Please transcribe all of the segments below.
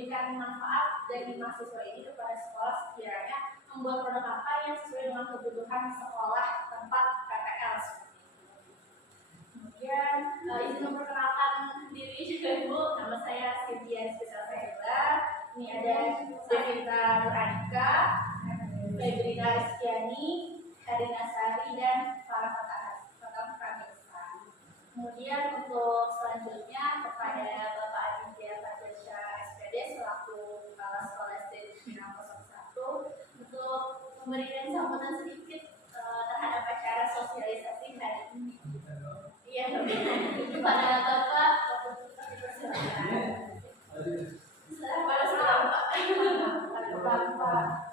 memberikan manfaat dari mahasiswa ini kepada sekolah sekiranya membuat produk apa yang sesuai dengan kebutuhan sekolah tempat PTL. Kemudian izin memperkenalkan diri juga Bu, nama saya Cynthia Rizky Sahila. Ini ada Devita Nuranika, Febrina Rizkyani, Herina Sari, dan Farah Fatah. Kemudian untuk selanjutnya kepada Bapak Aditya Fajar SPD selaku Kepala Sekolah SD Cipinang 01 untuk memberikan sambutan sedikit terhadap acara sosialisasi hari ini. Iya, kepada Bapak Bapak.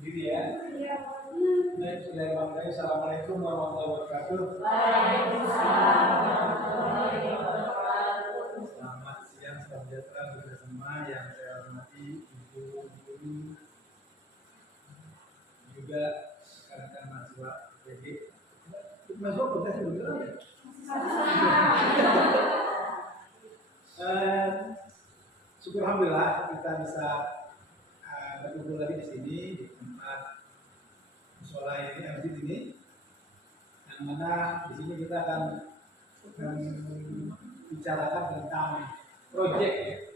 Gitu ya. Assalamualaikum warahmatullahi wabarakatuh. Waalaikumsalam warahmatullahi wabarakatuh. Selamat siang, salam sejahtera bagi semua yang saya hormati, ibu, guru, juga rekan-rekan mahasiswa PD. Mahasiswa protes dulu. Syukur alhamdulillah kita bisa berkumpul lagi di sini di tempat musola ini, masjid ini, yang mana di sini kita akan membicarakan tentang proyek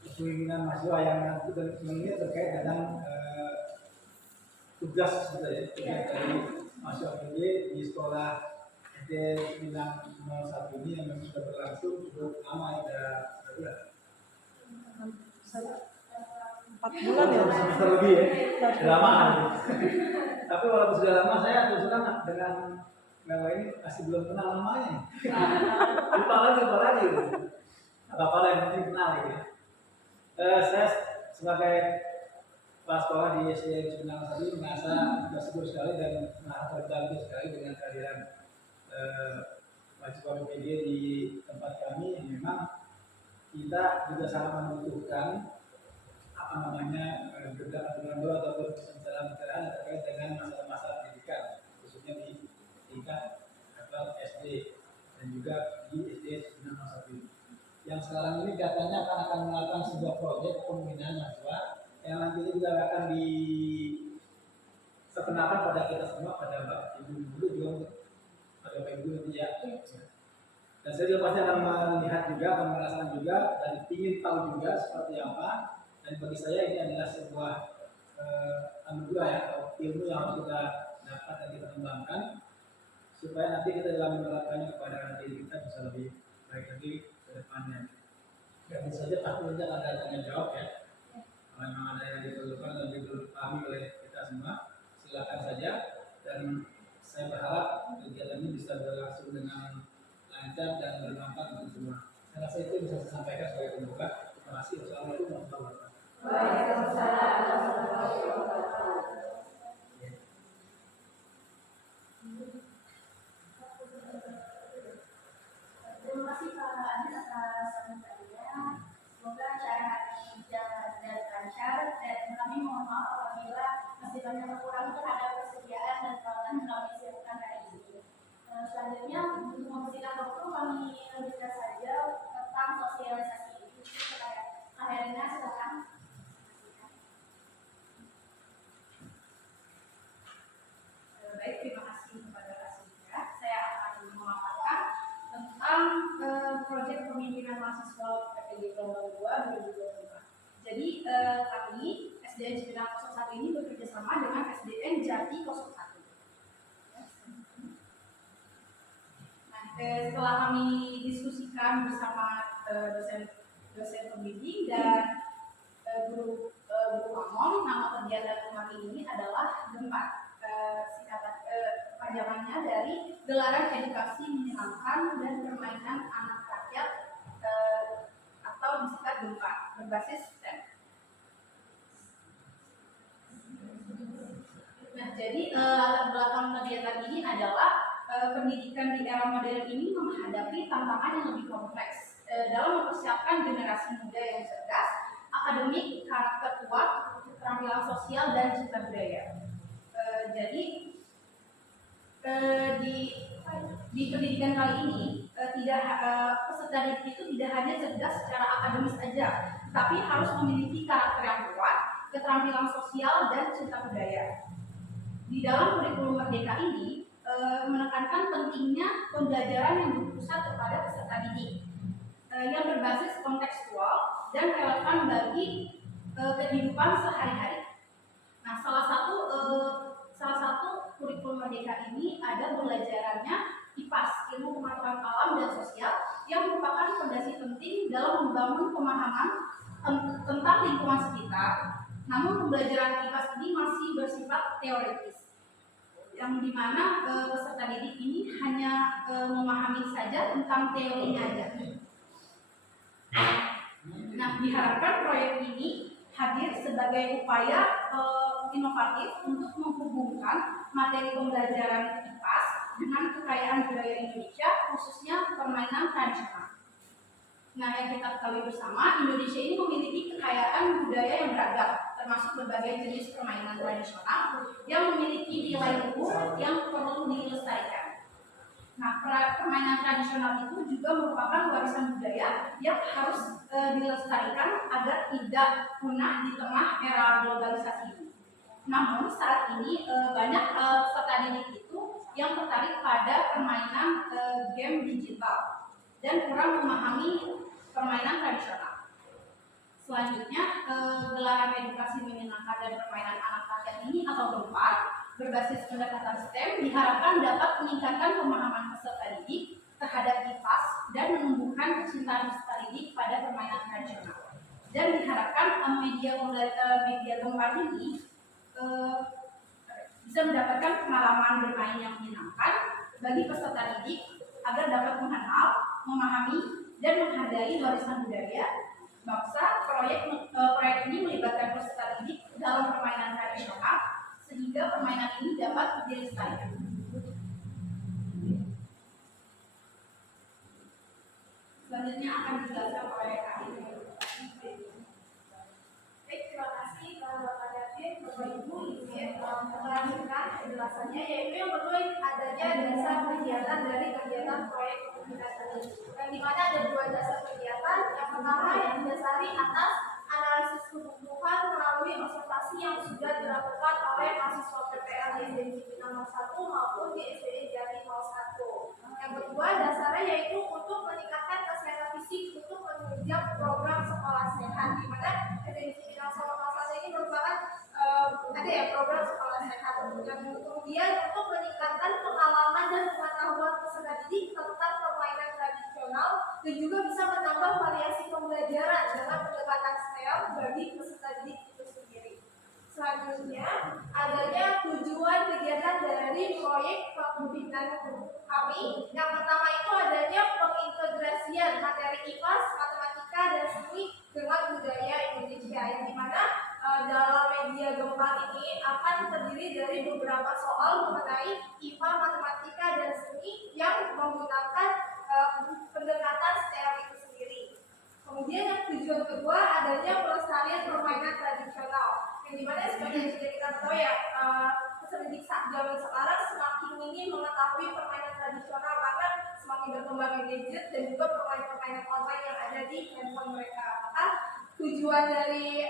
kepemimpinan mahasiswa yang nanti ini terkait dengan tugas dari mahasiswa PD di sekolah SD Cipinang 01 ini yang memang sudah berlangsung cukup lama, sudah 4 bulan ya, semester lebih ya, lama. Tapi walaupun sudah lama, saya terus terang dengan Mewah ini masih belum kenal namanya. lupa lagi. Apa yang penting kenal gitu ya. Saya sebagai kepala sekolah di SD Cipinang tadi merasa bersyukur sekali dan merasa terbantu sekali dengan kehadiran mahasiswa PD di tempat kami yang memang kita juga sangat membutuhkan gerakan ataupun pencerahan terkait dengan masalah-masalah pendidikan, khususnya di tingkat SD dan juga di SD Cipinang 01 yang sekarang ini katanya akan melakukan sebuah proyek pembinaan mahasiswa yang nantinya juga akan diperkenalkan pada kita semua, pada Bapak Ibu guru juga, pada Bapak Ibu nanti ya. Dan saya juga pasti akan melihat juga, akan merasakan juga, dan ingin tahu juga seperti apa. Dan bagi saya ini adalah sebuah anugerah ya, atau ilmu yang harus kita dapat dan kita kembangkan supaya nanti kita dalam menerapkannya kepada diri kita bisa lebih baik lagi ke depannya. Dan tentu saja pasti saja akan ada tanya jawab ya. Kalau memang ada yang diperlukan dan dipahami oleh kita semua, silakan saja. Dan saya berharap kegiatan ini bisa berlangsung dengan lancar dan bermanfaat untuk semua. Saya rasa itu bisa saya sampaikan sebagai pembuka. Terima kasih. Wassalamualaikum warahmatullahi wabarakatuh. Waalaikumsalam warahmatullahi wabarakatuh. Terima kasih Pak Adit atas sambutannya. Semoga acara hari ini berjalan lancar dan kami mohon maaf apabila masih banyak kekurangan terhadap persediaan dan peralatan yang kami siapkan hari ini. Selanjutnya untuk membersihkan waktu kami lanjutkan saja tentang sosialisasi ini kepada Kak Herina, silakan. Baik, terima kasih kepada Kak Cynthia. Saya akan memaparkan tentang proyek pemimpinan mahasiswa PPG Gelombang 2 2025. Jadi kami SDN Cipinang 01 ini bekerja sama dengan SDN Jati 01. Nah, setelah kami diskusikan bersama dosen pembimbing dan guru Amon, nama kegiatan kami ini adalah GEMPAT. Panjangannya dari Gelaran Edukasi Menyenangkan dan Permainan Anak Rakyat atau disingkat GEMPAT berbasis STEM. Nah, jadi latar belakang kegiatan ini adalah pendidikan di era modern ini menghadapi tantangan yang lebih kompleks dalam mempersiapkan generasi muda yang cerdas, akademik, karakter kuat, keterampilan sosial dan citra budaya. Jadi di Di pendidikan kali ini peserta didik itu tidak hanya cerdas secara akademis saja, tapi harus memiliki karakter yang kuat, keterampilan sosial dan cinta budaya. Di dalam kurikulum Merdeka ini menekankan pentingnya pembelajaran yang berpusat kepada peserta didik yang berbasis kontekstual dan relevan bagi kehidupan sehari-hari. Nah, salah satu kurikulum Merdeka ini ada pembelajarannya IPAS, ilmu pengetahuan alam dan sosial, yang merupakan fondasi penting dalam membangun pemahaman tentang lingkungan sekitar. Namun pembelajaran IPAS ini masih bersifat teoritis, yang dimana peserta didik ini hanya memahami saja tentang teorinya aja. Nah, diharapkan proyek ini hadir sebagai upaya inovatif untuk menghubungkan materi pembelajaran IPAS dengan kekayaan budaya Indonesia, khususnya permainan tradisional. Nah, yang kita ketahui bersama, Indonesia ini memiliki kekayaan budaya yang beragam, termasuk berbagai jenis permainan tradisional yang memiliki nilai luhur yang perlu dilestarikan. Nah, permainan tradisional itu juga merupakan warisan budaya yang harus dilestarikan agar tidak punah di tengah era globalisasi ini. Namun saat ini banyak peserta didik itu yang tertarik pada permainan game digital dan kurang memahami permainan tradisional. Selanjutnya, gelaran edukasi menyenangkan dan permainan anak rakyat ini atau GEMPAR berbasis pendekatan STEM diharapkan dapat meningkatkan pemahaman peserta didik terhadap IPAS dan menumbuhkan kecintaan peserta didik pada permainan tradisional. Dan diharapkan media GEMPAR ini bisa mendapatkan pengalaman bermain yang menyenangkan bagi peserta didik agar dapat mengenal, memahami, dan menghargai warisan budaya bangsa. Proyek ini melibatkan peserta didik dalam permainan tradisional sehingga permainan ini dapat dilestarikan. Selanjutnya akan dijelaskan oleh Kak Ibu. Baik, terima kasih Bapak David, Bapak Ibu, izin melanjutkan penjelasannya, yaitu yang kedua adanya dasar kegiatan dari kegiatan proyek komunikasi ini, yang dimana ada dua dasar kegiatan. Yang pertama yang didasari atas analisis kebutuhan melalui observasi yang sudah dilakukan oleh mahasiswa PPL di SDN nomor 1 maupun di SDN Jati 01. Yang kedua dasarnya yaitu untuk meningkatkan kesehatan fisik untuk menunjang program sekolah sehat, di mana SDN Jati 01 ini merupakan ada ya program sekolah sehat. Yang kemudian untuk meningkatkan pengalaman dan pengetahuan peserta didik tentang permainan tradisional dan juga bisa menambah variasi pembelajaran dengan pendekatan STEM bagi peserta didik itu sendiri. Selanjutnya, adanya tujuan kegiatan dari proyek pembimbingan kami. Yang pertama itu adanya pengintegrasian materi IPAS, matematika, dan seni dengan budaya Indonesia, yang dimana dalam media GEMPAR ini akan terdiri dari beberapa soal mengenai IPA, matematika, dan seni yang menggunakan pendekatan STEM itu sendiri. Kemudian yang tujuan kedua adanya pelestarian permainan tradisional, yang dimana seperti yang sudah kita tahu ya, peserta didik zaman sekarang semakin minim mengetahui permainan tradisional karena semakin berkembangnya gadget dan juga permainan online yang ada di handphone mereka. Maka tujuan dari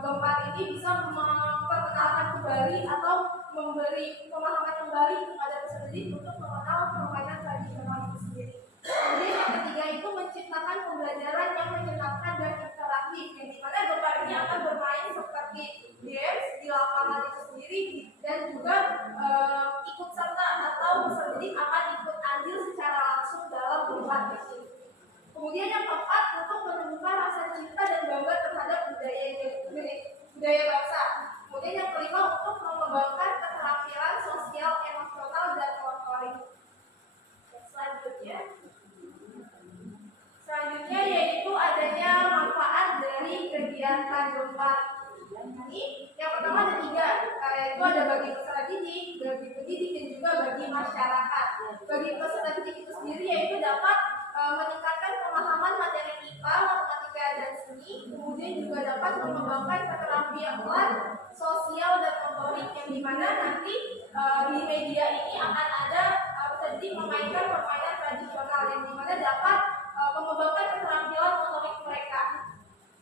GEMPAR ini bisa memperkenalkan kembali atau memberi pemahaman kembali kepada peserta didik untuk mengenal permainan tradisional itu sendiri. Kemudian yang ketiga itu menciptakan pembelajaran yang menyenangkan dan interaktif, yang dimana GEMPAR ini akan bermain seperti games di lapangan itu sendiri dan juga ikut serta atau peserta didik akan ikut andil secara langsung dalam debat itu. Kemudian yang keempat untuk menumbuhkan rasa cinta dan bangga terhadap budaya bangsa. Kemudian yang kelima untuk mengembangkan keterampilan sosial, emosional, dan motorik. Selanjutnya yaitu adanya manfaat dari kegiatan GEMPAR ini. Yang pertama ada tiga, yaitu ada bagi peserta didik, bagi pendidik, dan juga bagi masyarakat. Bagi peserta didik itu sendiri yaitu dapat meningkatkan pemahaman materi IPA, matematika, dan seni. Kemudian juga dapat mengembangkan keterampilan sosial dan motorik, yang dimana nanti di media ini akan ada peserta berhenti memainkan permainan tradisional yang dimana dapat mengembangkan keterampilan motorik mereka.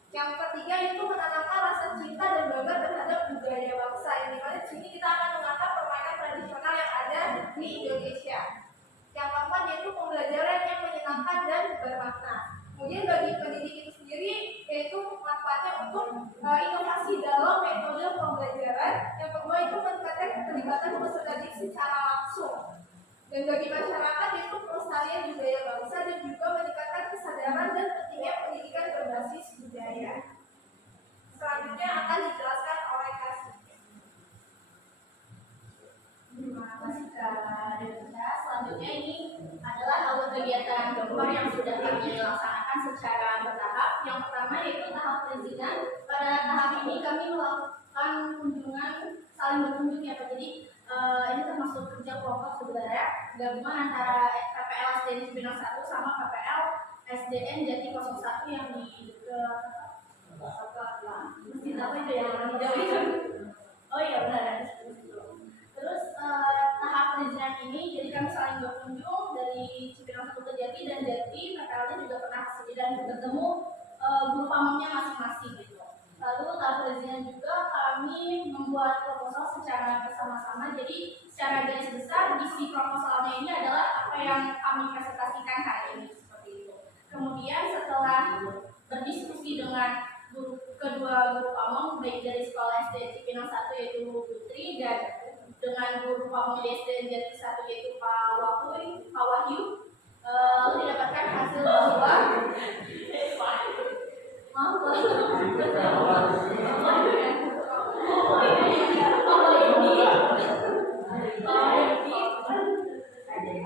Yang ketiga itu menanamkan rasa cinta dan bangga terhadap budaya bangsa, yang dimana di sini kita akan mengangkat permainan tradisional yang ada di Indonesia. Yang keempat yaitu pembelajaran yang menyenangkan dan bermakna. Kemudian bagi pendidik itu sendiri yaitu manfaatnya untuk inovasi dalam metode pembelajaran. Yang kedua itu meningkatkan keterlibatan peserta didik secara langsung. Dan bagi masyarakat itu pelestarian budaya bangsa dan juga meningkatkan kesadaran dan pentingnya pendidikan berbasis budaya. Selanjutnya akan dijelaskan oleh Kasih. Terima kasih Kak Devita. Selanjutnya ini adalah alur kegiatan gempar yang sudah kami laksanakan secara bertahap. Yang pertama yaitu tahap perizinan. Pada tahap ini kami melakukan kunjungan saling berkunjung ya Pak. Jadi ini termasuk kerja kelompok sebenarnya, gabungan antara PPL SDN Cipinang 1 sama PPL SDN Jati 01 yang di dekat masjid apa itu yang jauh itu. Oh iya benar. Terus tahap perizinan ini jadi kami saling berkunjung dari Cipinang 1 ke Jati, dan Jati PPL-nya juga pernah kesini dan bertemu guru pamongnya masing-masing gitu. Lalu tahap perizinan juga kami membuat proposal secara bersama-sama. Jadi secara garis besar isi proposalnya ini adalah apa yang kami presentasikan hari ini seperti itu. Kemudian setelah berdiskusi dengan kedua guru pamong baik dari sekolah SD Cipinang 1 yaitu Bu Putri dan dengan guru pamong di SD Jati 1 yaitu Pak Wahyu, lalu didapatkan hasil bahwa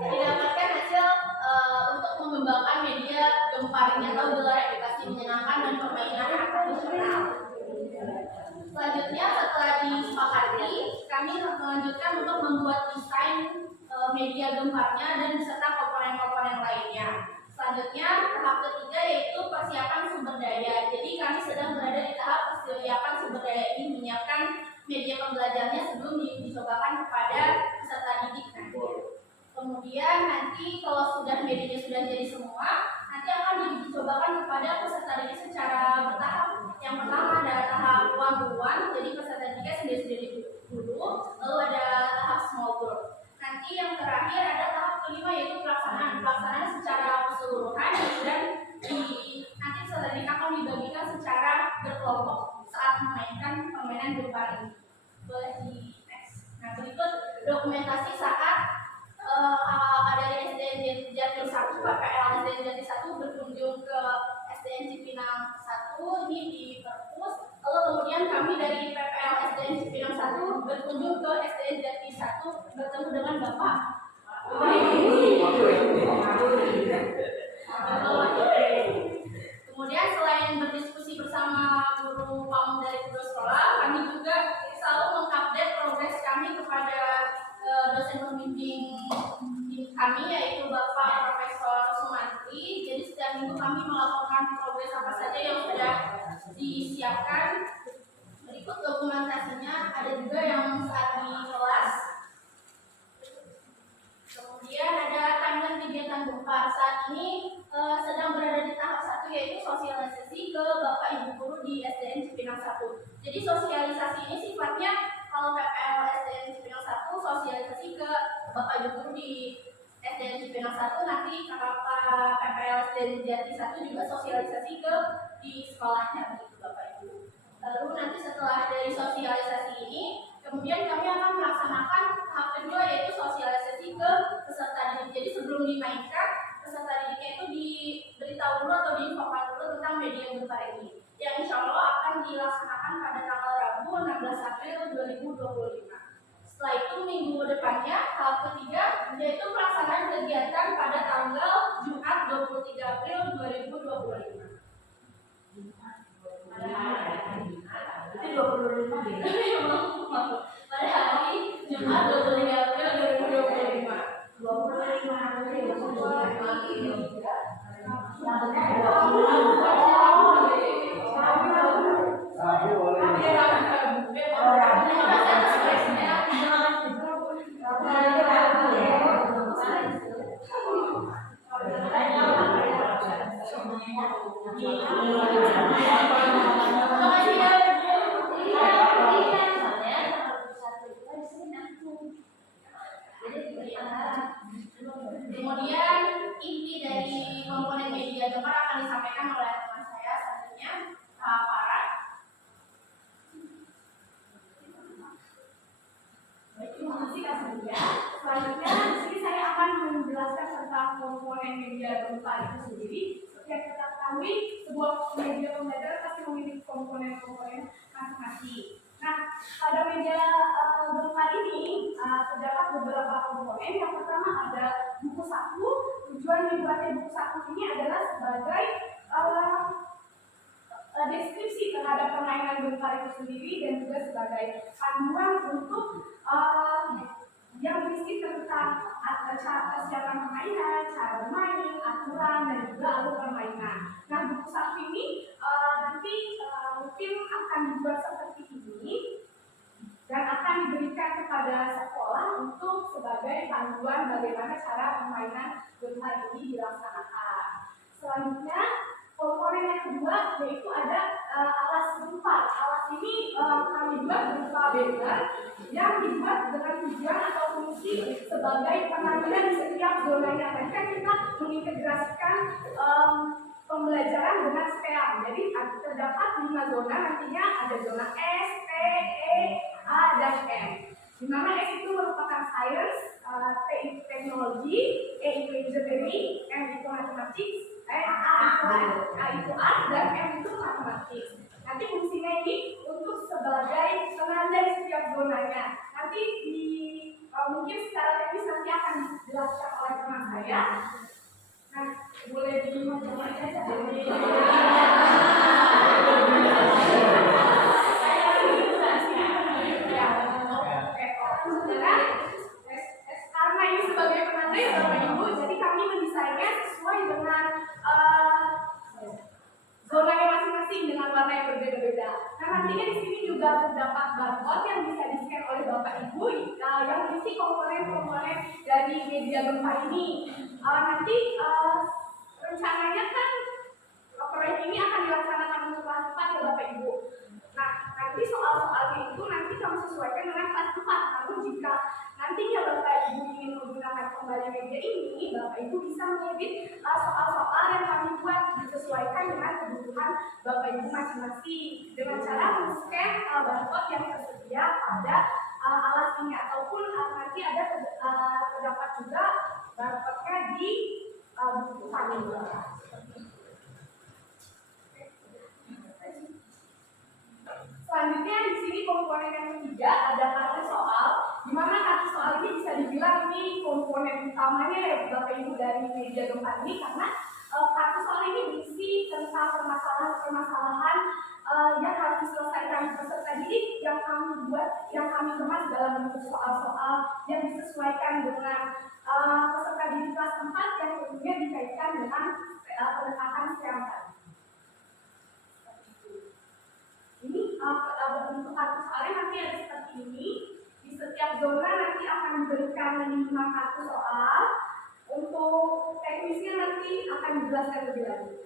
didapatkan hasil untuk mengembangkan media gempar ini atau gelar edukasi menyenangkan dan permainan tradisional. Selanjutnya setelah disepakati, kami melanjutkan untuk membuat desain media gemparnya dan beserta komponen-komponen lainnya. Selanjutnya tahap ketiga yaitu persiapan sumber daya. Jadi kami sedang berada di tahap persiapan sumber daya ini, menyiapkan media pembelajarannya sebelum dicobakan kepada peserta didik nanti. Kemudian nanti kalau sudah medianya sudah jadi semua, nanti akan dicobakan kepada peserta didik secara bertahap. Yang pertama ada tahap one-to-one, jadi peserta didiknya sendiri-sendiri dulu, lalu ada tahap small group. Nanti yang terakhir ada tahap kelima yaitu pelaksanaan secara keseluruhan, dan nanti peserta didik akan dibagikan secara berkelompok saat memainkan permainan gempar ini. Boleh di next. Nah berikut dokumentasi saat dari SDN Jati 1, PPL SDN Jati 1 berkunjung ke SDN Cipinang 1 ini di perpus. Lalu kemudian kami dari PPL SDN Cipinang 1 berkunjung ke SDN Jati 1 bertemu dengan Bapak. Kemudian selain berdiskusi bersama guru pamong dari kedua sekolah, kami juga selalu mengupdate progres kami kepada dosen pembimbing kami yaitu Bapak Profesor Sumantri. Jadi setiap minggu kami melaporkan progres apa saja yang sudah disiapkan. Berikut dokumentasinya, ada juga yang saat di kelas. Kemudian ada timeline kegiatan gempar. Saat ini sedang berada di tahap 1 yaitu sosialisasi ke Bapak Ibu guru di SDN Cipinang 1. Jadi sosialisasi ini sifatnya kalau PPL SDN Cipinang 1 sosialisasi ke Bapak Ibu guru di SDN Cipinang 1, nanti kakak PPL SDN Jati 1 juga sosialisasi ke di sekolahnya begitu Bapak Ibu. Lalu nanti setelah dari sosialisasi ini, kemudian kami akan melaksanakan tahap kedua yaitu sosialisasi ke peserta didik. Jadi sebelum dimainkan, peserta didiknya itu diberitahu dulu atau diinfokan dulu tentang media gempar ini, yang insya Allah akan dilaksanakan pada tanggal Rabu 16 April 2025. Setelah itu minggu depannya tahap ketiga yaitu pelaksanaan kegiatan pada tanggal Jumat 23 April 2025. Pada hari Jumat 23 April 2025. Kemudian inti dari komponen media gambar akan disampaikan oleh teman saya selanjutnya, Farah. Baik, terima kasih Kak Surya. Selanjutnya di sini saya akan menjelaskan tentang komponen media gempa itu sendiri. Seperti yang kita ketahui, sebuah media pembelajaran pasti memiliki komponen-komponen masing-masing. Nah, pada media gempa ini terdapat beberapa komponen. Yang pertama ada buku saku. Tujuan dibuatnya buku saku ini adalah sebagai deskripsi terhadap permainan gempa itu sendiri dan juga sebagai panduan untuk yang berisi tentang cara persiapan permainan, cara bermain, aturan, dan juga alur permainan. Nah, buku saku ini nanti mungkin akan dibuat seperti ini dan akan diberikan kepada sekolah untuk sebagai panduan bagaimana cara permainan gempa ini dilaksanakan. Selanjutnya, komponen yang kedua yaitu ada alas gempa. Alas ini kami buat berupa banner yang dibuat dengan tujuan atau fungsi sebagai penanda di setiap zonanya. Tadi kan kita mengintegrasikan pembelajaran dengan STEAM. Jadi terdapat 5 zona, nantinya ada zona S, T, E, A, dan M. Di mana S itu merupakan science, T itu teknologi, E itu engineering, M itu matematik, A itu art, dan M itu matematik. Nanti fungsinya ini untuk sebagai penanda di setiap zonanya. Nanti mungkin secara teknis nanti akan dijelaskan oleh teman saya. Nah, boleh dimulai saja. Karena ini sebagai penanda ya Bapak Ibu, jadi kami mendesainnya sesuai dengan zonanya masing-masing dengan warna yang berbeda-beda. Nah, nantinya di sini juga terdapat barcode yang bisa di-scan oleh Bapak Ibu yang berisi komponen-komponen dari media gempa ini. Nanti rencananya kan proyek ini akan dilaksanakan untuk kelas 4 ya Bapak Ibu. Nah, nanti soal-soalnya itu nanti kami sesuaikan dengan kelas 4. Namun jika nantinya Bapak Ibu ingin menggunakan kembali media ini, Bapak Ibu bisa mengedit soal-soal yang kami buat disesuaikan dengan kebutuhan Bapak Ibu masing-masing dengan cara men-scan barcode yang tersedia pada alat ini ataupun nanti ada terdapat juga barcode-nya di buku kami. Selanjutnya di sini komponen yang ketiga ada kartu soal, di mana kartu soal ini bisa dibilang ini komponen utamanya ya Bapak Ibu dari media gempa ini karena kartu soal ini berisi tentang permasalahan yang harus diselesaikan peserta didik yang kami buat, yang kami kemas dalam bentuk soal-soal yang disesuaikan dengan peserta didik kelas 4 yang tentunya dikaitkan dengan pendekatan kesehatan. Ini bentuk kartu soalnya nanti ada seperti ini. Di setiap zona nanti akan diberikan 5 kartu soal. Untuk teknisnya nanti akan dijelaskan lebih lanjut.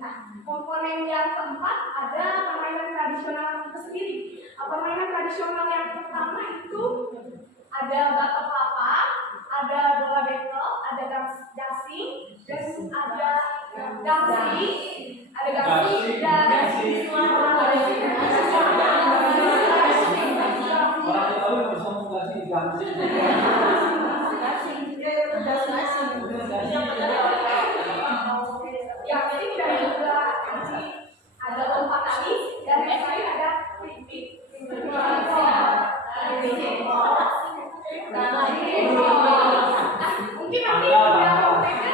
Nah, komponen yang keempat ada permainan tradisional itu sendiri. Permainan tradisional yang pertama itu ada batok kelapa, ada bola bekel, ada gasing, dan ada gangsing, dan orang tahu yang bisa mengasi gansing. Gangsing dan juga ada lompat tali dan yang lain ada flip. Mungkin nanti benda konkretnya.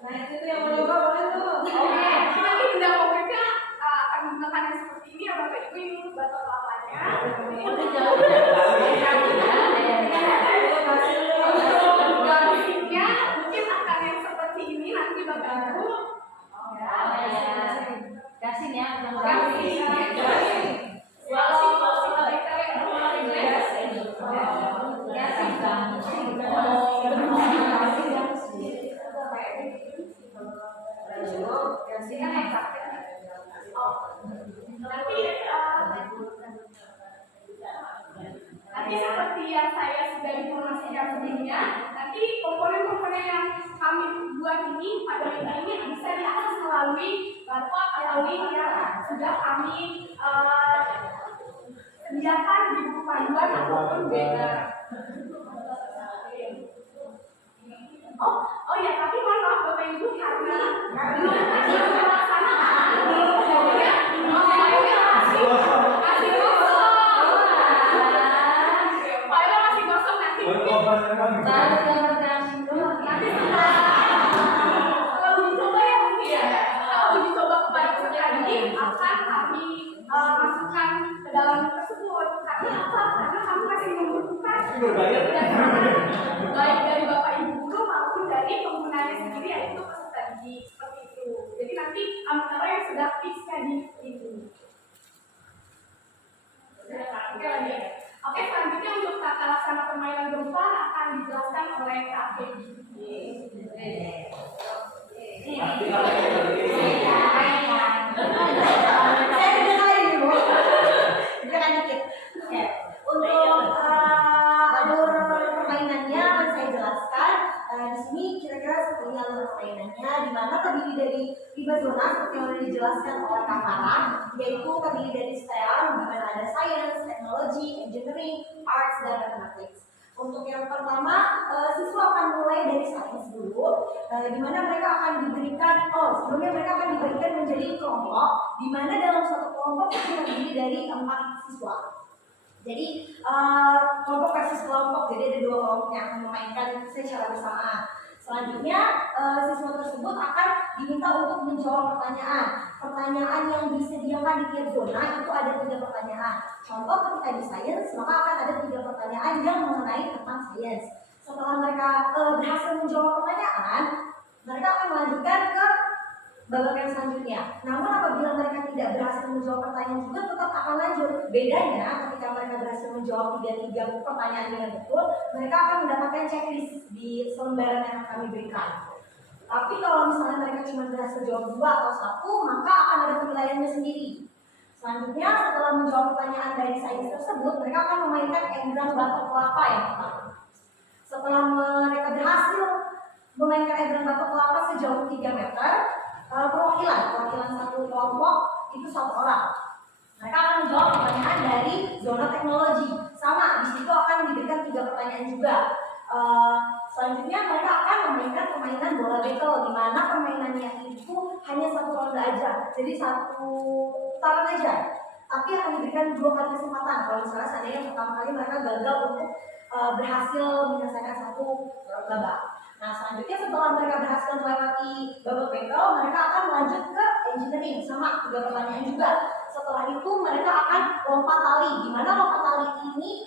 Nah itu yang mau coba boleh tuh. Oke, nanti benda konkretnya akan menggunakan yang seperti ini ya Bapak Ibu, ini batok kelapanya. Gangsingnya mungkin akan yang seperti ini nanti Bapak Ibu. Gasing ya, Nanti yang saya sudah informasikan sebelumnya, nanti komponen-komponen yang kami buat ini pada minggu ini bisa diakses melalui barcode atau link yang sudah kami sediakan di buku panduan ataupun banner. Oh ya, tapi mohon maaf Bapak Ibu karena belum pelaksanaan, jadinya filenya masih kosong. Filenya masih kosong nanti. Nanti setelah uji coba ya mungkin ya. Setelah uji coba kepada peserta ini akan kami masukkan ke dalam tersebut. Karena apa? Karena kami masih membutuhkan baik dari Bapak Ibu guru maupun dari penggunanya sendiri yaitu peserta didik seperti itu. Jadi nanti antara yang sudah fix di ini. Oke lagi ya. Oke, selanjutnya untuk tata laksana permainan gempa akan dijelaskan oleh Kak Untuk alur permainannya akan saya jelaskan. Di sini kira-kira seperti alur permainannya, di mana terdiri dari 5 zona seperti yang sudah dijelaskan oleh Kak Farah, yaitu terdiri dari STEM, di mana ada science, teknologi, engineering, arts, dan mathematics. Untuk yang pertama, siswa akan mulai dari sains dulu, di mana mereka akan diberikan, sebelumnya mereka akan diberikan menjadi kelompok, di mana dalam satu kelompok itu terdiri dari 4 siswa. Jadi kelompok versus kelompok, jadi ada 2 kelompok yang akan memainkan secara bersamaan. Selanjutnya siswa tersebut akan diminta untuk menjawab pertanyaan yang disediakan di tiap zona itu ada 3 pertanyaan. Contoh ketika di sains maka akan ada 3 pertanyaan yang mengenai tentang sains. Setelah mereka berhasil menjawab pertanyaan, mereka akan melanjutkan ke babak yang selanjutnya. Namun apabila mereka tidak berhasil menjawab pertanyaan juga tetap akan lanjut. Bedanya ketika mereka berhasil menjawab 3 pertanyaan dengan betul, mereka akan mendapatkan checklist di selembaran yang kami berikan. Tapi kalau misalnya mereka cuma berhasil jawab 2 atau 1, maka akan ada penilaiannya sendiri. Selanjutnya setelah menjawab pertanyaan dari sains tersebut, mereka akan memainkan egrang batok kelapa yang pertama. Setelah mereka berhasil memainkan egrang batok kelapa sejauh 3 meter, perwakilan satu kelompok itu 1 orang. Mereka akan menjawab pertanyaan dari zona teknologi. Sama, di situ akan diberikan 3 pertanyaan juga. Selanjutnya mereka akan memainkan permainan bola bekel, di mana permainannya itu hanya 1 ronde aja, jadi 1 putaran aja. Tapi akan diberikan 2 kali kesempatan. Kalau misalnya seandainya pertama kali mereka gagal untuk berhasil menyelesaikan 1 babak. Nah, selanjutnya setelah mereka berhasil melewati babak bekel, mereka akan lanjut ke engineering, sama 3 pertanyaan juga. Setelah itu mereka akan lompat tali, di mana lompat tali ini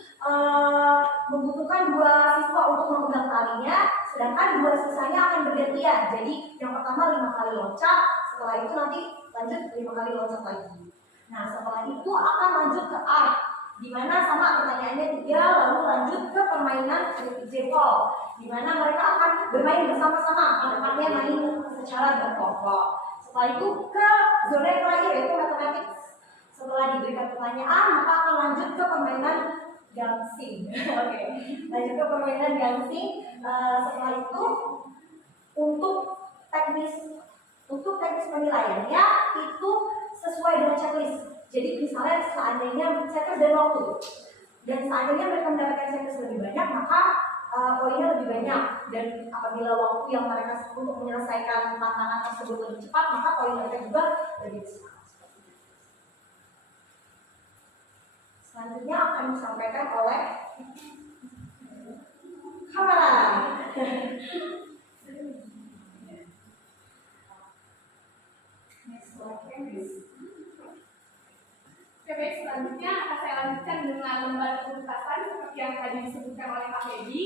membutuhkan 2 siswa untuk memegang talinya, sedangkan 2 sisanya akan bergantian. Jadi yang pertama 5 kali loncat, setelah itu nanti lanjut 5 kali loncat lagi. Nah, setelah itu akan lanjut ke art, di mana sama pertanyaannya 3, lalu lanjut ke permainan J-Ball, di mana mereka akan bermain bersama-sama, anak-anaknya main secara berkelompok. Setelah itu ke zona yang terakhir yaitu mathematics. Setelah diberikan pertanyaan, maka akan lanjut ke permainan gangsing. Oke, lanjut ke permainan gangsing. Setelah itu untuk teknis penilaiannya itu sesuai dengan checklist. Jadi misalnya seandainya checklist dan waktu, dan seandainya mereka mendapatkan checklist lebih banyak, maka poinnya lebih banyak. Dan apabila waktu yang mereka untuk menyelesaikan tantangan tersebut lebih cepat, maka poin mereka juga lebih besar. Selanjutnya akan disampaikan oleh kamera. Oke, baik, selanjutnya akan saya lanjutkan dengan lembar tuntasan seperti yang tadi disebutkan oleh Kak Feby.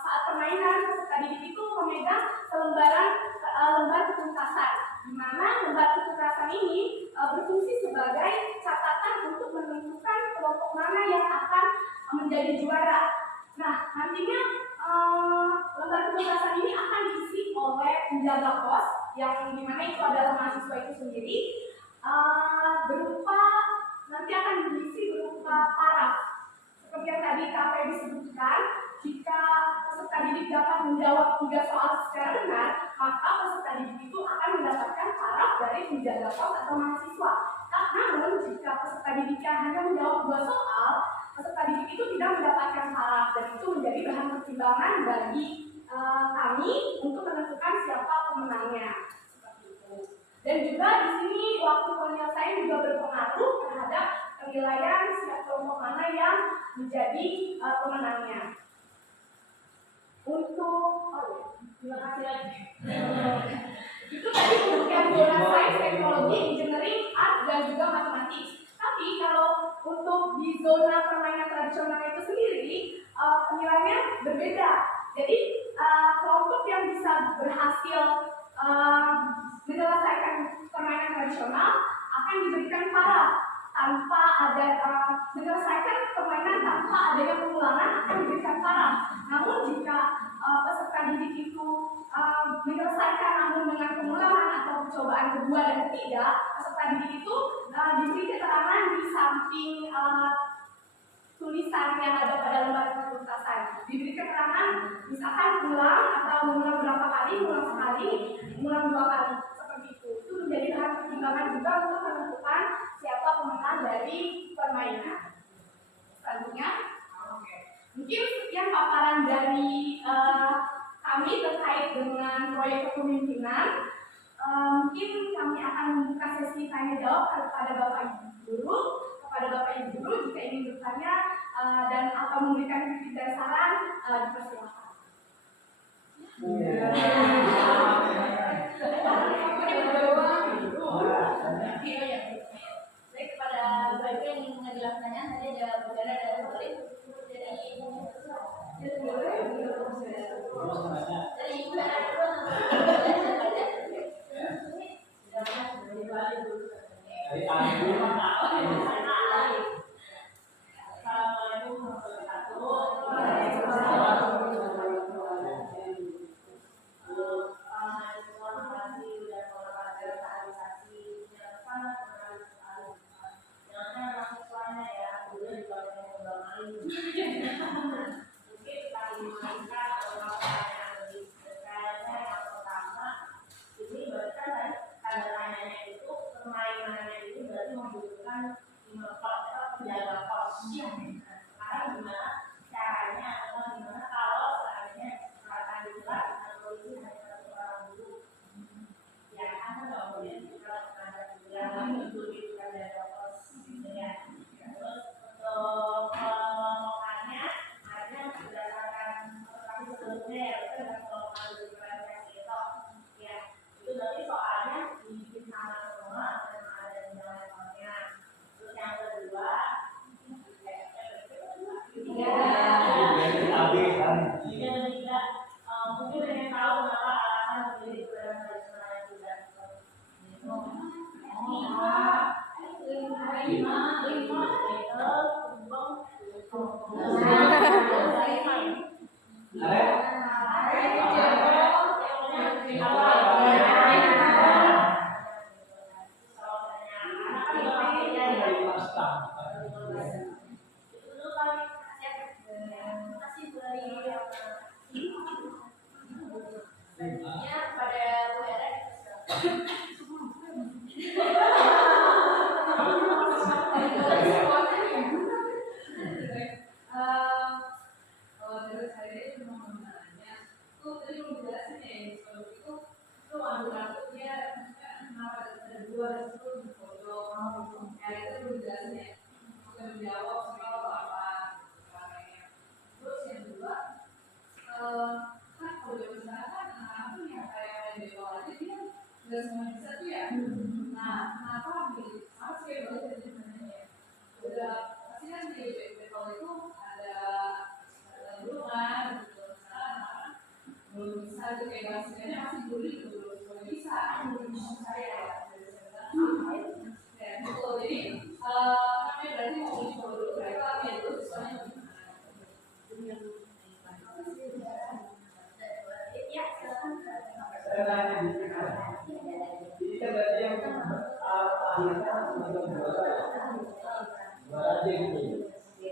Saat permainan peserta didik itu memegang lembar ketuntasan, di mana lembar ketuntasan ini berfungsi sebagai catatan untuk menentukan kelompok mana yang akan menjadi juara. Nah, nantinya lembar ketuntasan ini akan diisi oleh penjaga pos, yang dimana itu adalah mahasiswa itu sendiri, nanti akan diisi berupa paraf. Seperti yang tadi Kak Feby menjawab 3 soal secara benar, maka peserta didik itu akan mendapatkan taraf dari penjaga pos atau mahasiswa. Namun jika peserta didik hanya menjawab 2 soal, peserta didik itu tidak mendapatkan taraf, dan itu menjadi bahan pertimbangan bagi kami untuk menentukan siapa pemenangnya. Seperti itu. Dan juga di sini waktu penyelesaian juga berpengaruh terhadap penilaian siapa kelompok mana yang menjadi pemenangnya. Terima kasih lagi. Itu tadi untuk yang zona sains, teknologi, engineering, art, dan juga matematik. Tapi kalau untuk di zona permainan tradisional itu sendiri, penilaiannya berbeda. Jadi kelompok yang bisa berhasil menyelesaikan permainan tradisional akan diberikan taraf tanpa ada menyelesaikan permainan tanpa adanya pengulangan akan diberikan taraf. Namun jika peserta didik itu menyelesaikan namun dengan pengulangan atau percobaan kedua dan ketiga, peserta didik itu diberi keterangan di samping tulisan yang ada pada lembar keputusan. Diberi keterangan misalkan ulang atau mengulang berapa kali, mengulang sekali, mengulang 2 kali, seperti itu. Itu menjadi bahan pertimbangan juga untuk menentukan siapa pemenang dari permainan. Selanjutnya, mungkin sekian paparan dari kami terkait dengan proyek kepemimpinan. Mungkin kami akan membuka sesi tanya jawab kepada Bapak Ibu Guru. Kepada Bapak Ibu Guru jika ingin bertanya dan atau memberikan kritik dan saran, dipersilakan. Baik, kepada Bapak Ibu yang ingin mengajukan pertanyaan, tadi ada Budara dan Murid dari Ibu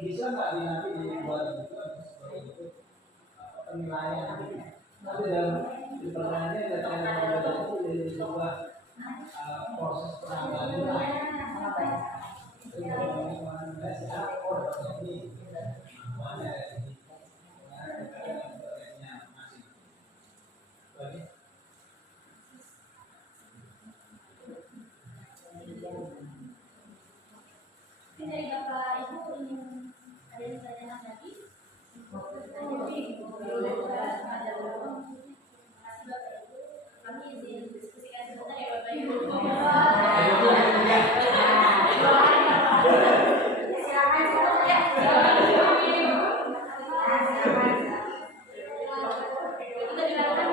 Bisa nggak nanti dibuat itu sebagai bentuk penilaian Tapi dalam di pertanyaannya ada itu dari sebuah proses penambahan nilai. Jadi kalau pengembangan nilai secara ini mana ini mana sebagainya masih. Lagi. Mungkin dari Bapak Ibu ingin ada yang ditanyakan lagi? Kami izin diskusikan sebentar ya Bapak Ibu. Kita dilakukan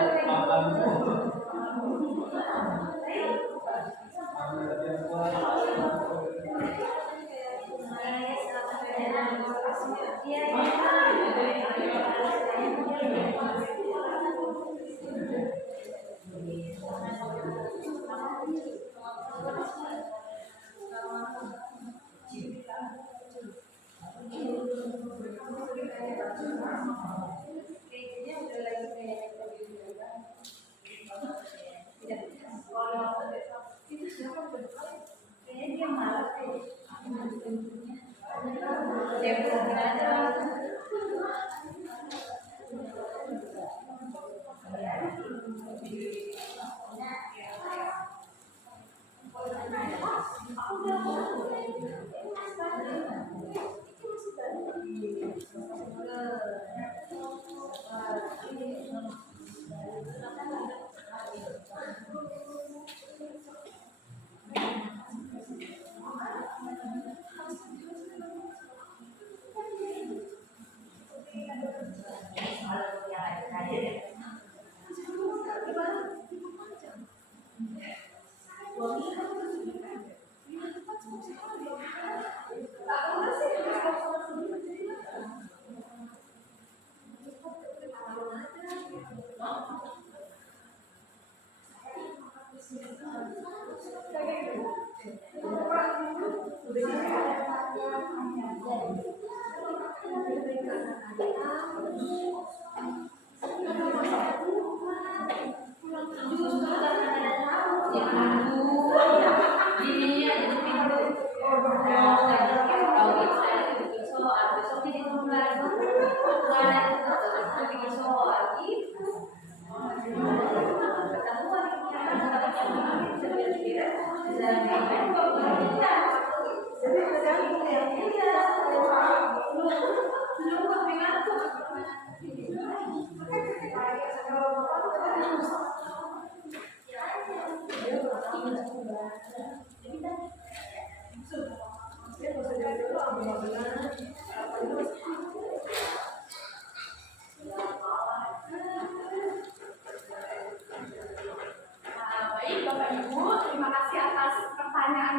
Baik Bapak Ibu, terima kasih atas pertanyaan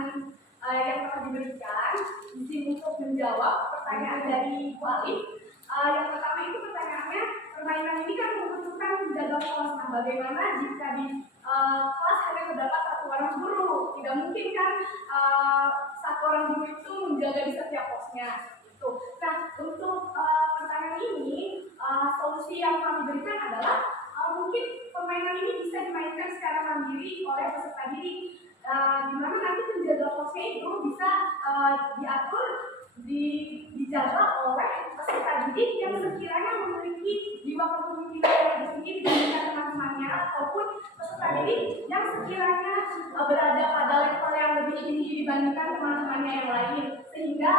yang telah diberikan. Izin untuk menjawab pertanyaan dari Bu Alif. Yang pertama itu pertanyaannya, permainan ini kan membutuhkan menjaga kelas. Nah, bagaimana jika di kelas hanya terdapat satu orang guru? Tidak mungkin kan satu orang guru itu menjaga di setiap posnya. Itu. Nah, untuk pertanyaan ini, solusi yang kami berikan adalah mungkin permainan ini bisa dimainkan secara mandiri oleh peserta didik, di mana nanti penjaga posnya itu bisa diatur, dijaga oleh peserta didik yang sekiranya memiliki jiwa kepemimpinan yang lebih tinggi dibandingkan teman-temannya, ataupun peserta didik yang sekiranya berada pada level yang lebih tinggi dibandingkan teman-temannya yang lain, sehingga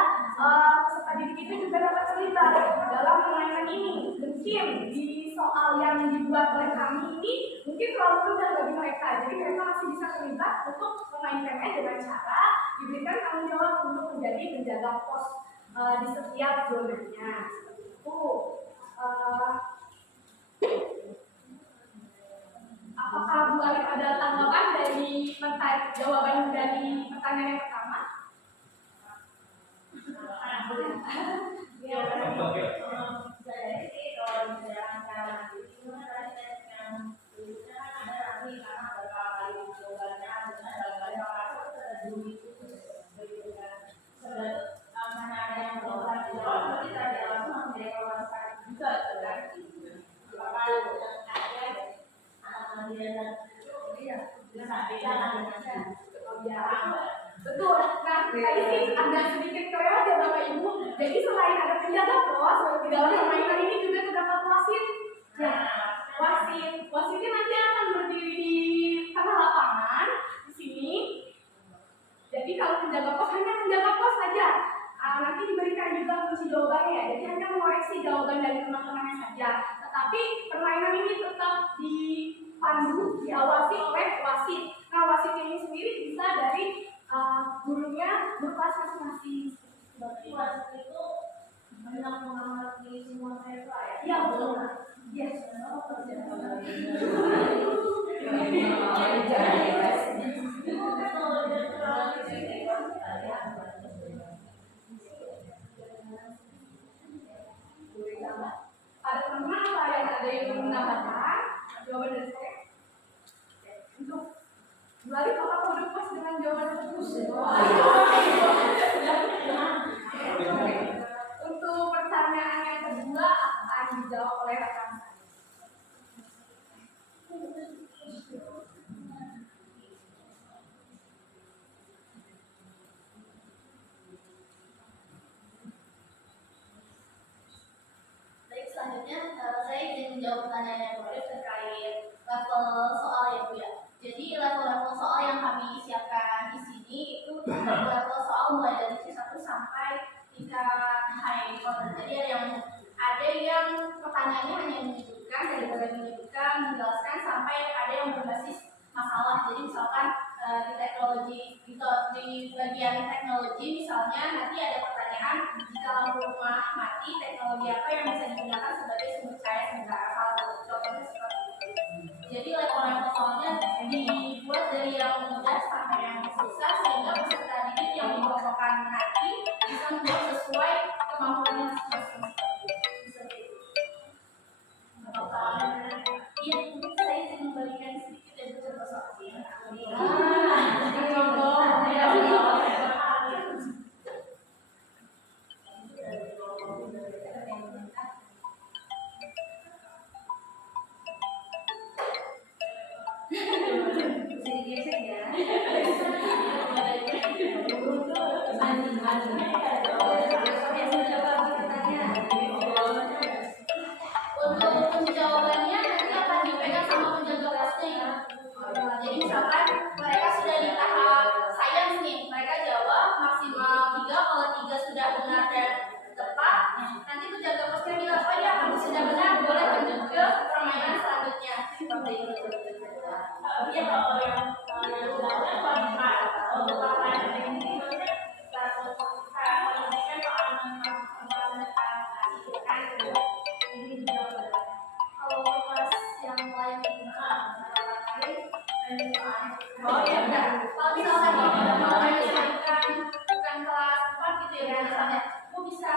peserta didik itu juga dapat terlibat dalam permainan ini. Mungkin di soal yang dibuat oleh kami ini mungkin terlalu mudah bagi mereka, jadi mereka masih bisa terlibat untuk memainkannya dengan cara diberikan tanggung jawab untuk menjadi penjaga pos di setiap zonanya. Seperti itu. Apakah Bu Alif ada tanggapan dari jawaban dari pertanyaan yang pertama? Jadi selain ada penjaga pos, di dalam permainan ini juga terdapat wasit. Ya, wasitnya nanti akan berdiri di tengah lapangan di sini. Jadi kalau penjaga pos hanya menjaga pos saja. Nanti diberikan juga kunci jawabannya ya. Jadi hanya mengoreksi jawaban dari teman-temannya saja. Tetapi permainan ini tetap dipandu, diawasi oleh wasit. Nah, wasit ini sendiri bisa dari gurunya berkelas masing-masing. Berarti wasit itu banyak mengamati semua siswa ya? Iya, betul. Yes. Ada teman-teman ada yang menambahkan jawaban dari saya? Untuk Lari apakah udah puas dengan jawaban tersebut? Untuk pertanyaan yang kedua akan dijawab oleh rekan saya. Baik, selanjutnya saya izin menjawab pertanyaan yang boleh terkait level soal ya Bu ya. Jadi level-level soal yang kami siapkan di sini itu level soal mulai dari C1 sampai tingkat high level. Jadi ada yang pertanyaannya hanya menyebutkan, daripada menyebutkan, menjelaskan sampai ada yang berbasis masalah. Jadi misalkan di teknologi di bagian teknologi misalnya nanti ada pertanyaan jika lampu rumah mati teknologi apa yang bisa digunakan sebagai sumber cahaya sementara, salah satu contohnya seperti itu. Jadi level-level soalnya dibuat dari yang mudah sampai yang susah sehingga peserta didik yang dikelompokkan nanti bisa membuat sesuai kemampuannya masing-masing. Iya, saya ingin memberikan sedikit dari contoh soalnya. Untuk jawabannya nanti akan dipegang sama penjaga posnya ya. Jadi misalkan mereka sudah di tahap sains nih, mereka jawab maksimal 3, kalau 3 sudah benar dan tepat, nanti penjaga posnya bilang, oh ya kamu sudah benar, boleh lanjut ke permainan selanjutnya. Seperti itu. Iya, kalau yang lainnya untuk permainan ini kalau kelas yang lain oh iya benar. Kalau misalkan mau menyelesaikan bukan kelas 4 gitu ya misalnya, aku bisa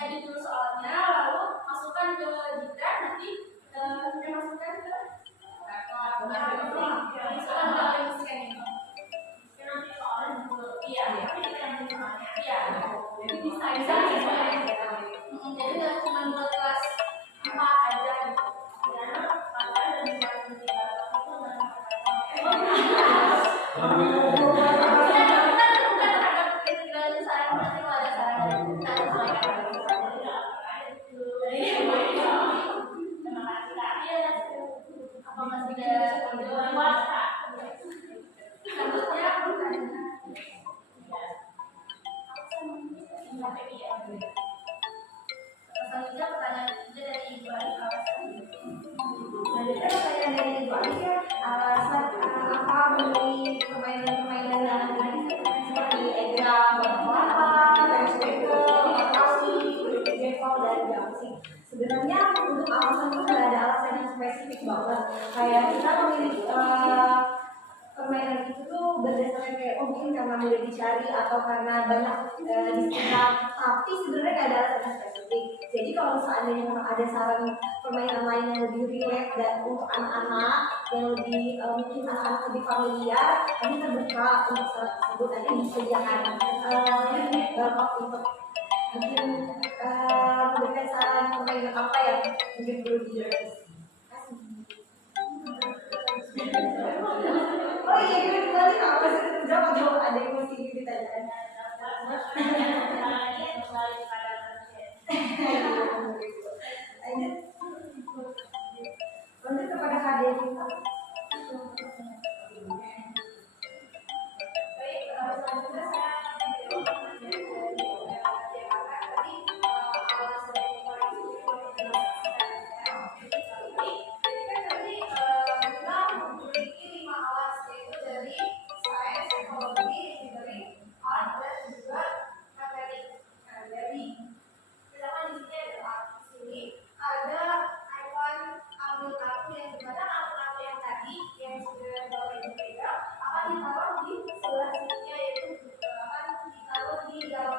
edit dulu soalnya lalu masukkan ke Jitra nanti masukkan ke masukkan ke scan ini. Nanti soalnya iya jadi bisa jadi nggak cuma buat kelas 4 aja gitu. Selanjutnya pertanyaan ketiga dari Ibu Alika. Selanjutnya pertanyaan dari Ibu Alika, alasan apa memilih permainan-permainan yang tadi seperti egrang, kelapa, tiebreaker, rotasi, jempol, dan gangsing. Sebenarnya untuk alasan itu nggak ada alasan yang spesifik banget. Kayak kita memilih permainan itu tuh berdasarkan kayak mungkin karena mudah dicari atau karena banyak di sekitar, tapi sebenarnya nggak ada alasan yang spesifik. Jadi kalau seandainya memang ada saran permainan lain yang lebih relate dan untuk anak-anak yang lebih mungkin anak-anak lebih familiar, kami terbuka untuk saran tersebut. Nanti disediakan link Bapak untuk mungkin memberikan saran permainan apa yang mungkin perlu direvisi. Oh iya, gue kembali apa sih? Jawab ada yang mesti ditanyakan.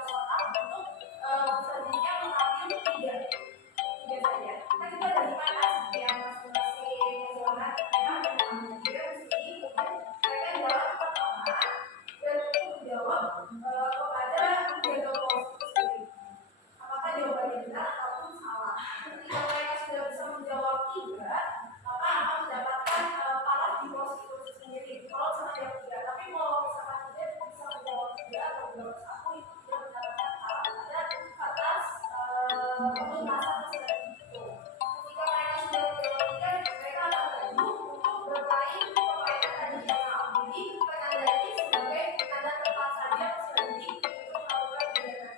kotak untuk selanjutnya mengambil tiga saja. Kan kita ada 5 tas yang masing-masing zona yang mengambil 3 di sini. Kemudian mereka jawab pertama dan untuk menjawab kepada 3 pos tersebut. Apakah jawabannya benar ataupun salah? Ketika mereka sudah bisa menjawab 3, maka akan mendapatkan palas di posisi sendiri. Kalau misalnya jawab 3, tapi kalau misalkan tidak bisa menjawab 3 atau menjawab 1, itu tidak mendapatkan palas. Ada atas penuntasan tersebut. Ketika mereka sudah menjawab 3, mereka akan maju untuk bermain permainan tadi yang jadi penanda ini sebagai penanda tempat saja berhenti untuk melakukan kegiatan itu.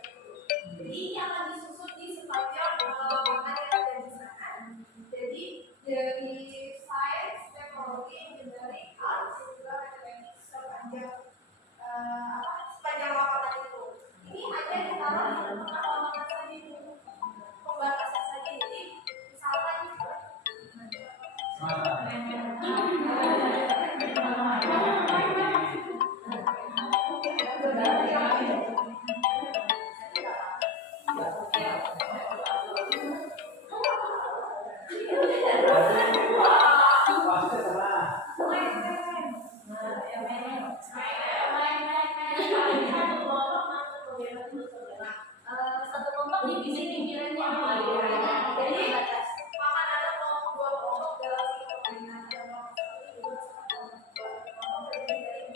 Jadi ini akan disusun di sepanjang papan yang ada di sana. Jadi dari sains, teknologi, engineering, arts, dan juga matematik sepanjang sepanjang lapangan itu. Ini hanya ditaruh di tengah lapangan saja itu. Pembatasan saja. Jadi misalkan satu kelompok divisi pikirannya jadi akan ada kelompok 2 kelompok dalam permainan dan kelompok 1 juga kelompok terdiri dari 4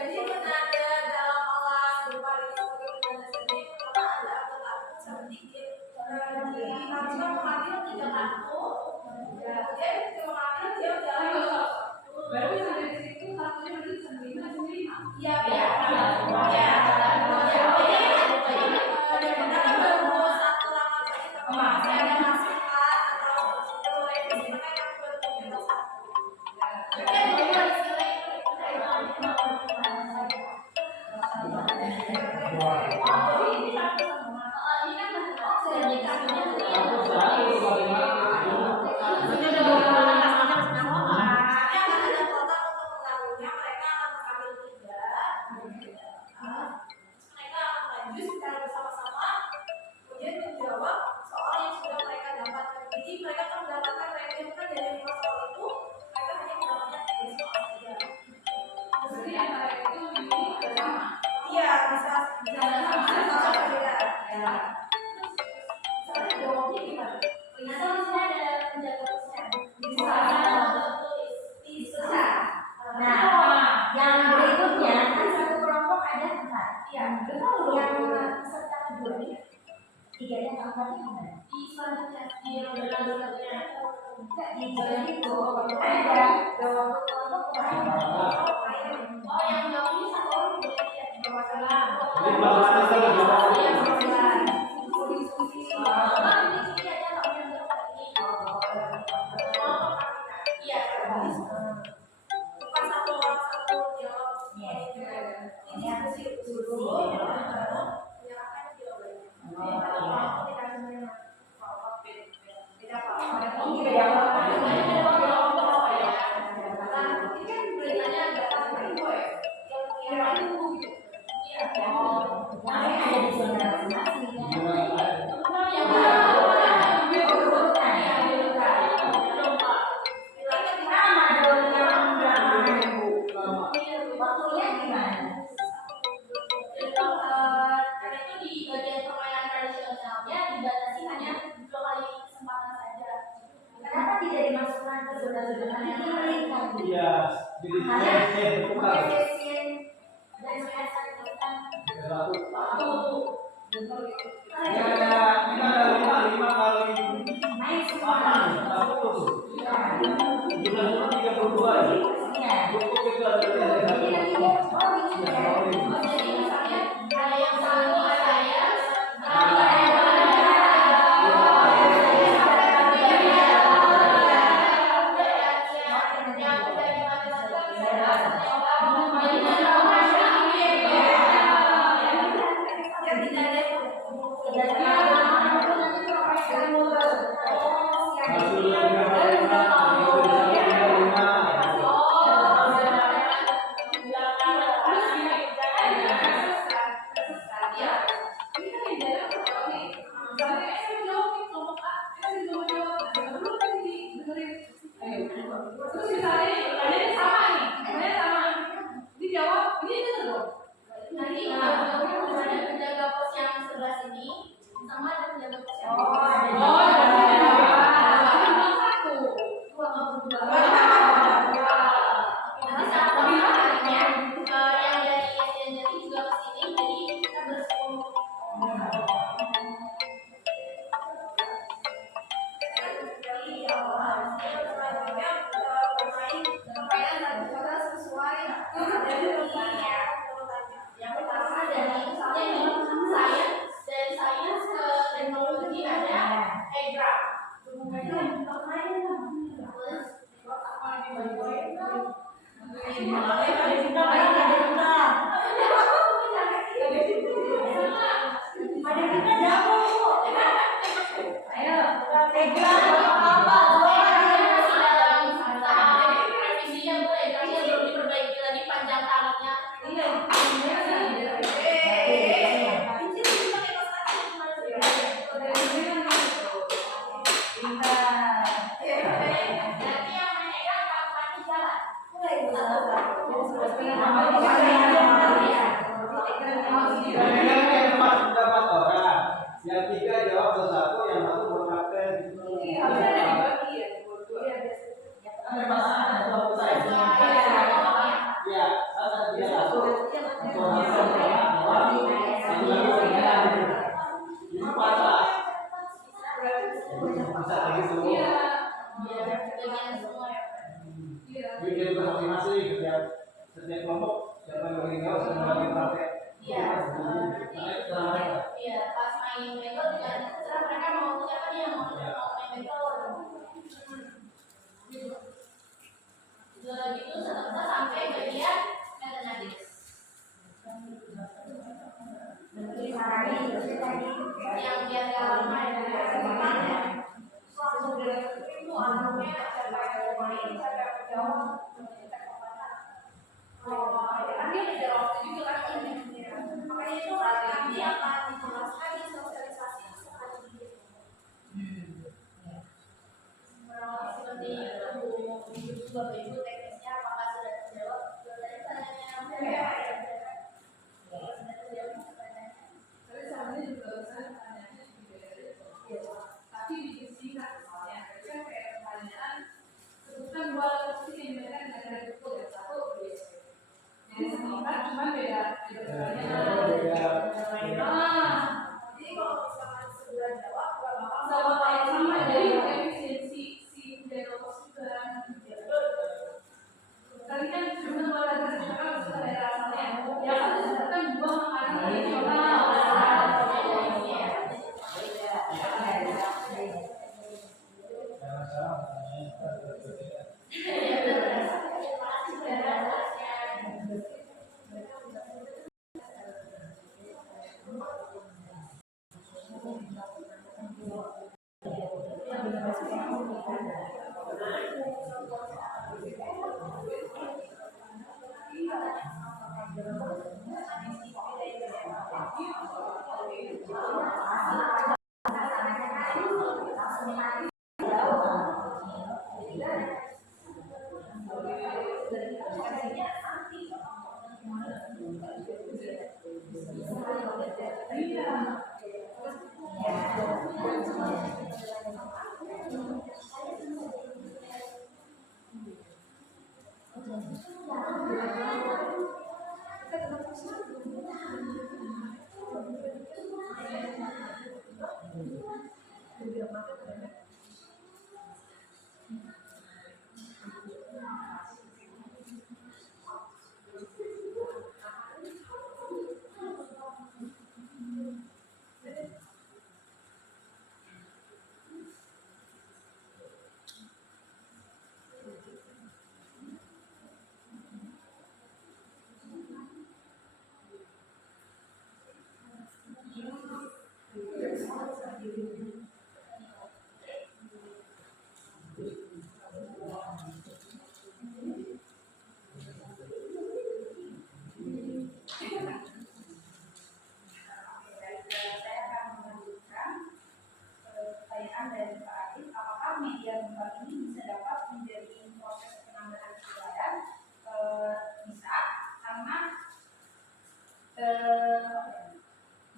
jadi penanda dalam alas berupa sebagai penanda sendiri pertama ada kartu sedikit di harusnya mengambil 3 kartu kemudian dia mengambil dia jalan baru bisa dari situ kartunya berarti sendiri iya iya Nah, yang berikutnya kan satu kelompok ada 4. Yang peserta kedua ini 3-nya atau 4-nya gimana? di selanjutnya di ronde selanjutnya Di jalan itu ada 2 kelompok ada. oh yang jawabnya satu orang boleh ya masalah Jadi bagaimana saya jawab? iya masalah diskusi diskusi aja nggak punya jawab ini iya bukan satu orang satu jawab ini diskusi dulu baru menyerahkan jawabannya Kenapa tidak dimasukkan ke zona-zona yang lain? Iya, jadi saya bukan. Dan saya sampaikan Satu. Ya, kita ada 5 kali main semua. 8, 1. Jumlah 32 ya. Iya. Cukup itu ada Jadi nanti dia ini ya. jadi misalnya ada yang sama saya Dan Ada kita jago Bu. Ayo, pegang apa? Revisinya boleh, tapi belum diperbaiki lagi panjang talinya. Nanti yang memegang kaki jalan. Yang empat dapat orang, yang tiga jawab satu, yang satu belum praktek. Ada masalah ada dua pulsa. Iya, satu dia satu, satu lagi kemudian ini patah. Bisa lagi semua. Bagian semua ya. Bikin masing-masing setiap kelompok siapa yang bagi jawab, siapa yang bagi praktek. Iya, pas main Mego juga terserah mereka mau siapa nih yang mau main Mego. Udah gitu seterusnya sampai bagian matematik. Yang biar gak lama ya. Makanya itu nanti akan dijelaskan di sosialisasi seperti ini. Seperti itu, Bapak Ibu teknisnya apakah sudah terjawab? Dari pertanyaannya sudah terjawab pertanyaannya. Tapi sebenarnya juga pertanyaannya tapi disingkat misalnya, kan kayak pertanyaan sebutkan dua posisi yang dimainkan dengan cara betul ya satu BSP. Jadi singkat cuma beda pertanyaan. Jadi kalau misalkan sudah jawab nggak bakal sama yang sama jadi efisiensi si developer juga. Tadi kan cuma dua lagi sekarang sudah ada asalnya. Yang satu sebutkan dua makanan tradisional.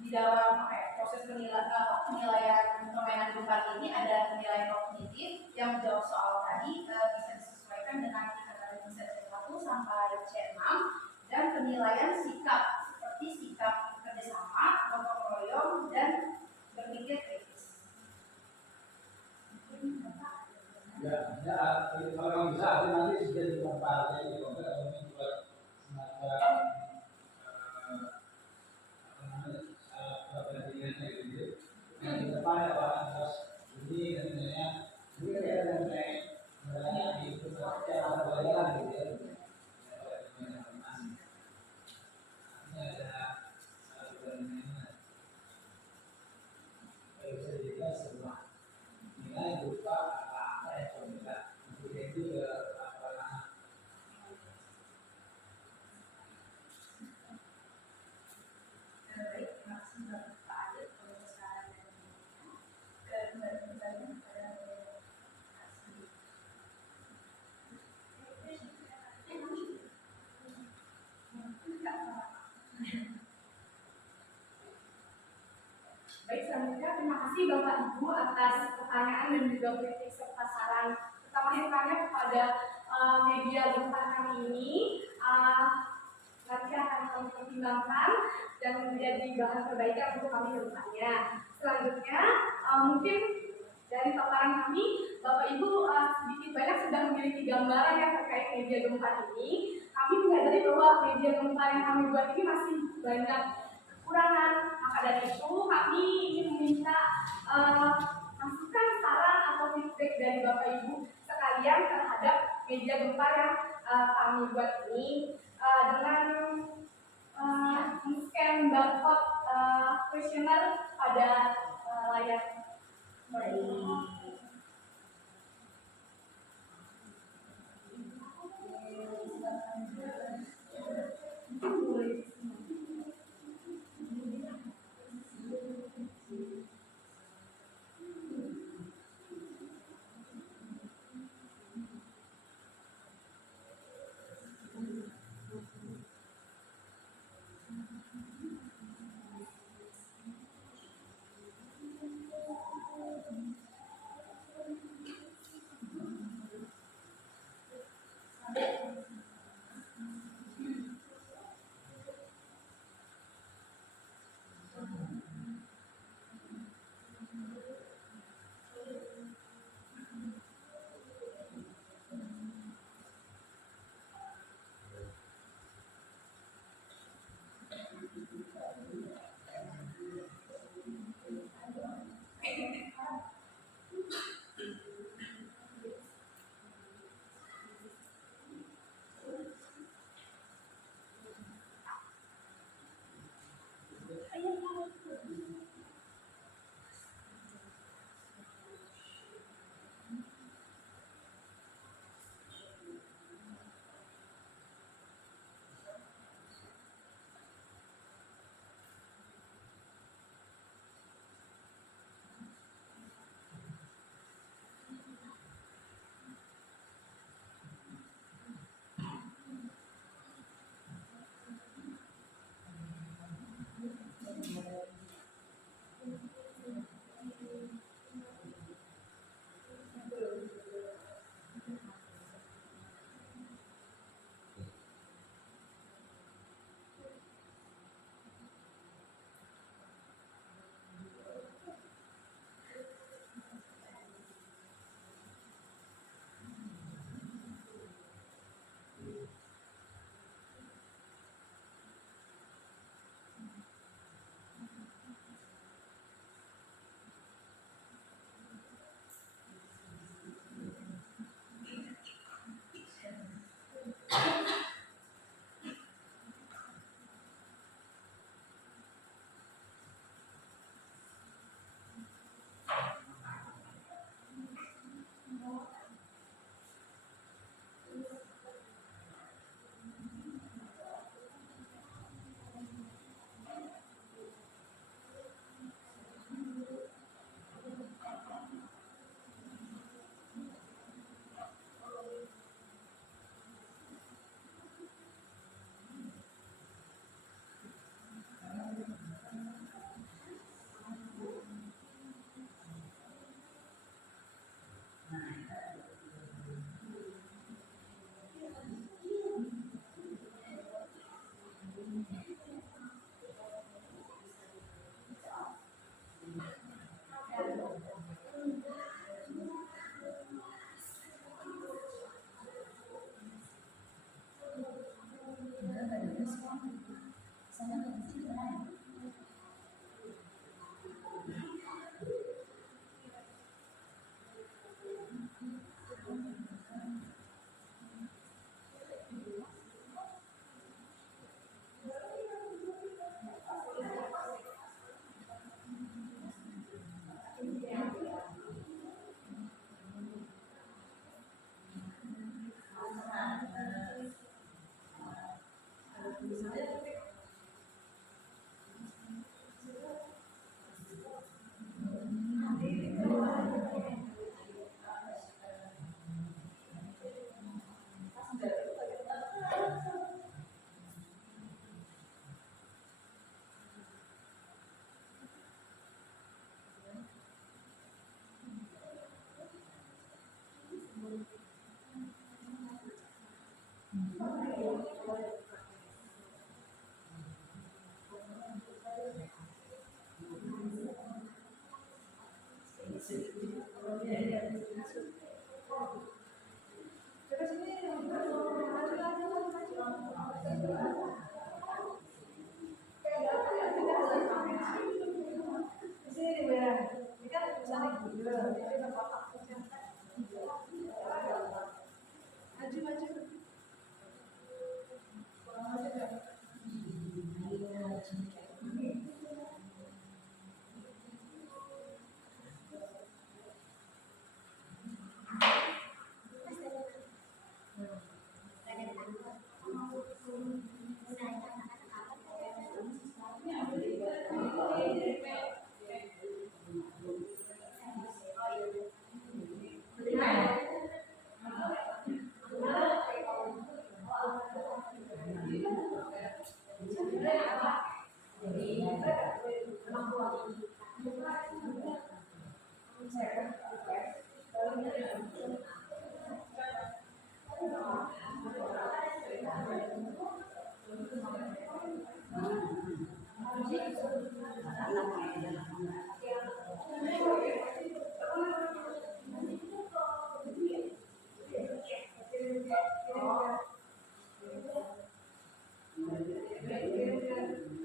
Di dalam proses penilaian permainan Bukar ini ada penilaian kognitif yang menjawab soal tadi bisa disesuaikan dengan tingkatan C1 sampai C6 dan penilaian sikap seperti sikap kerjasama, gotong royong dan berpikir kritis. Ya, kalau bisa nanti sudah dikompar ya, dikompar atau buat semacam yang di depan ya Pak, terus ini dan ini kayak ada yang di pusat terima kasih Bapak Ibu atas pertanyaan dan juga kritik serta saran. Pertama sekali kepada media Gempar kami ini, nanti akan kami pertimbangkan dan menjadi bahan perbaikan untuk kami ke depannya. Selanjutnya, mungkin dari paparan kami, Bapak Ibu sedikit banyak sudah memiliki gambaran yang terkait media Gempar ini. Kami menyadari bahwa media Gempar yang kami buat ini masih banyak kekurangan. Maka dari itu kami ingin meminta masukan, saran atau feedback dari Bapak Ibu sekalian terhadap media Gempar yang kami buat ini dengan men-scan barcode kuesioner pada layar.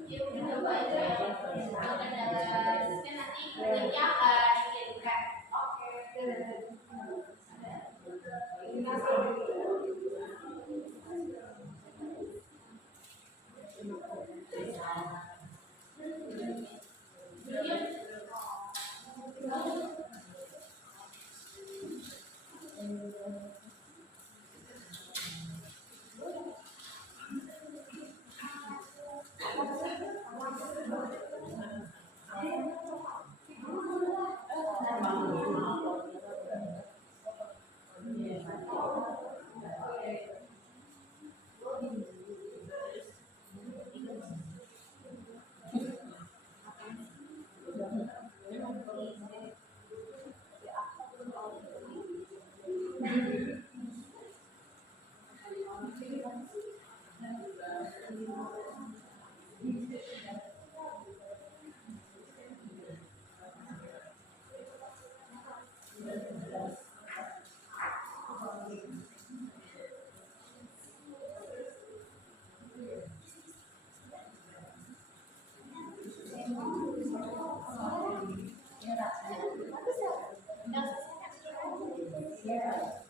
Ya udah coba aja. Kalau kendala kan nanti kerjanya akan dikirimkan. Ya.